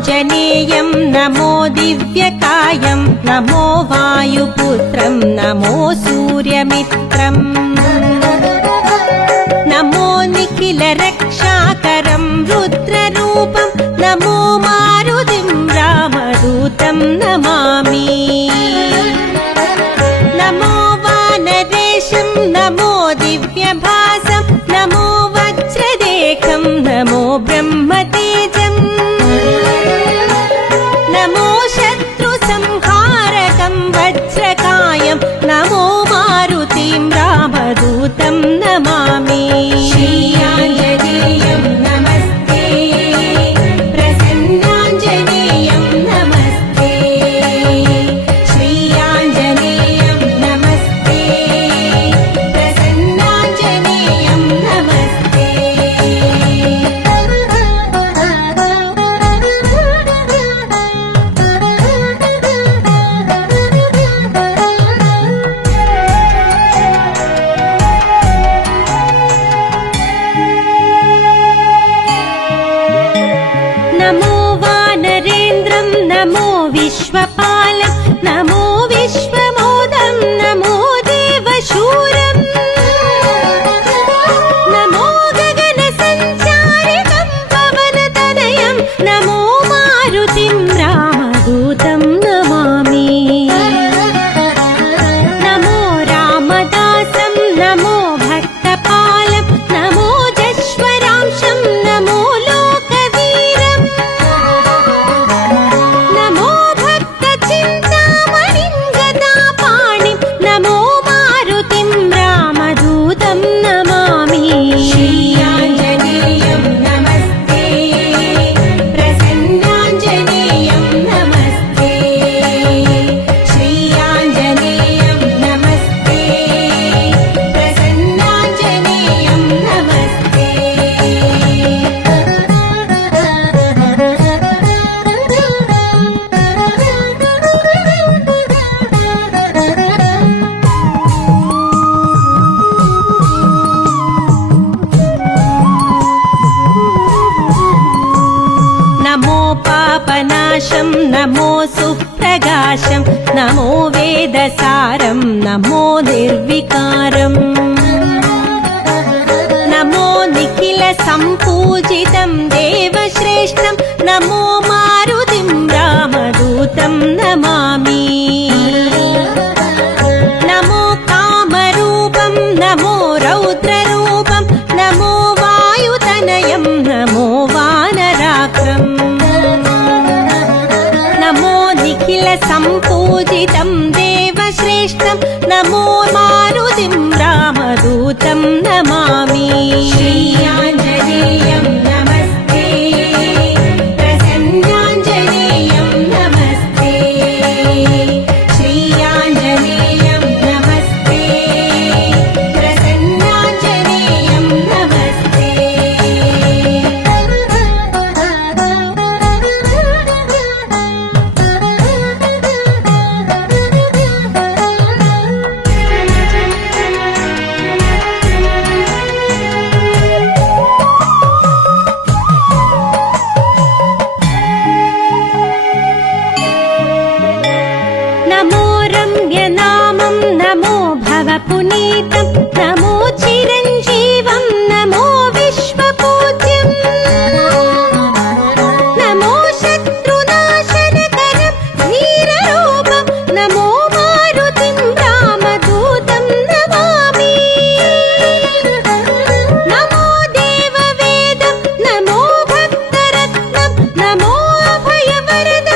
आञ्जनेयं नमो दिव्यकायं नमो वायुपुत्रं नमो सूर्यमित्रं नमो निखिलरक्षाकरं रुद्ररूपं नमो मारुतिं रामदूतं नमामि नमो वानरेशं नमो दिव्यभासं नमो वज्रदेहं नमो ब्रह्मतेजं नमो शत्रुसंहारकं वज्रकायं नमो मारुतिं रामदूतं नमामि श्री आञ्जनेयं नमस्ते प्रसन्नाञ्जनेयं नमस्ते श्री आञ्जनेयं नमस्ते प्रसन्नाञ्जनेयं नमस्ते नमो वानरेन्द्रं नमो विश्वपालं नमो विश्वमोदं नमो देवशूरं नमो गगनसञ्चारितं पवनतनयं नमो मारुतिं रामदूतं नमामि नमो रामदासं नमो भक्तपालं नमो जश्वरांशं नमो लोकवीरं नमो भक्तचिन्तामणिं गदापाणिं नमो मारुतिं रामदूतं नमामि श्री आञ्जनेयं नमस्ते प्रसन्नाञ्जनेयं नमस्ते श्री आञ्जनेयं नमस्ते प्रसन्नाञ्जनेयं नमस्ते नमो पापनाशं नमो सुप्रकाशं नमो वेदसारं नमो निर्विकारं नमो निखिलसम्पूजितं देवश्रेष्ठं नमो मारुतिं रामदूतं नमामि नमो कामरूपं नमो रौद्ररूपं नमो वायुतनयं नमो वानराक्रं नमो निखिलसम्पूजितं देवश्रेष्ठं नमो मारुतिं रामदूतं नमामि श्री आञ्जनेयं नमस्ते प्रसन्नाञ्जनेयं नमस्ते श्री आञ्जनेयं नमस्ते प्रसन्नाञ्जनेयं नमस्ते नमो रम्यनामं नमो भवपुनीतं नमो चिरञ्जीवं नमो विश्वपूज्यं नमो शत्रुनाशनकरं वीररूपं नमो मारुतिं रामदूतं नमामि नमो देववेदं नमो भक्तरत्नं नमो अभयवरदं